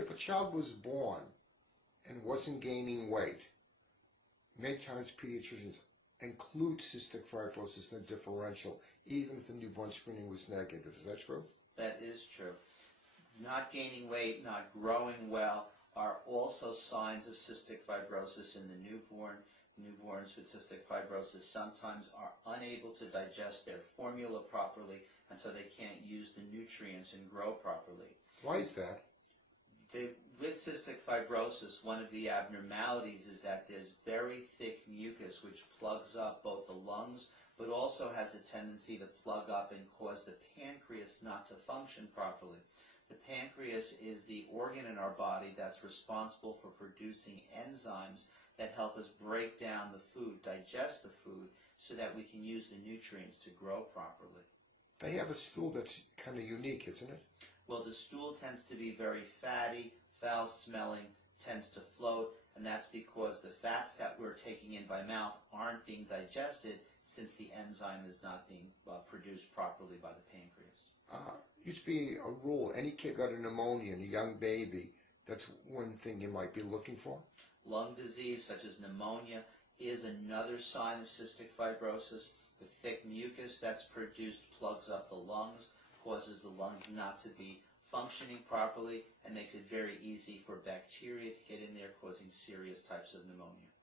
if a child was born and wasn't gaining weight, many times pediatricians include cystic fibrosis in the differential, even if the newborn screening was negative. Is that true? That is true. Not gaining weight, not growing well are also signs of cystic fibrosis in the newborn. Newborns with cystic fibrosis sometimes are unable to digest their formula properly, and so they can't use the nutrients and grow properly. Why is that? With cystic fibrosis, one of the abnormalities is that there's very thick mucus which plugs up both the lungs, but also has a tendency to plug up and cause the pancreas not to function properly. The pancreas is the organ in our body that's responsible for producing enzymes that help us break down the food, digest the food, so that we can use the nutrients to grow properly. They have a stool that's kind of unique, isn't it? Well, the stool tends to be very fatty, foul-smelling, tends to float, and that's because the fats that we're taking in by mouth aren't being digested since the enzyme is not being produced properly by the pancreas. Used to be a rule, any kid got a pneumonia and a young baby, that's one thing you might be looking for. Lung disease such as pneumonia is another sign of cystic fibrosis. The thick mucus that's produced plugs up the lungs, causes the lungs not to be functioning properly, and makes it very easy for bacteria to get in there, causing serious types of pneumonia.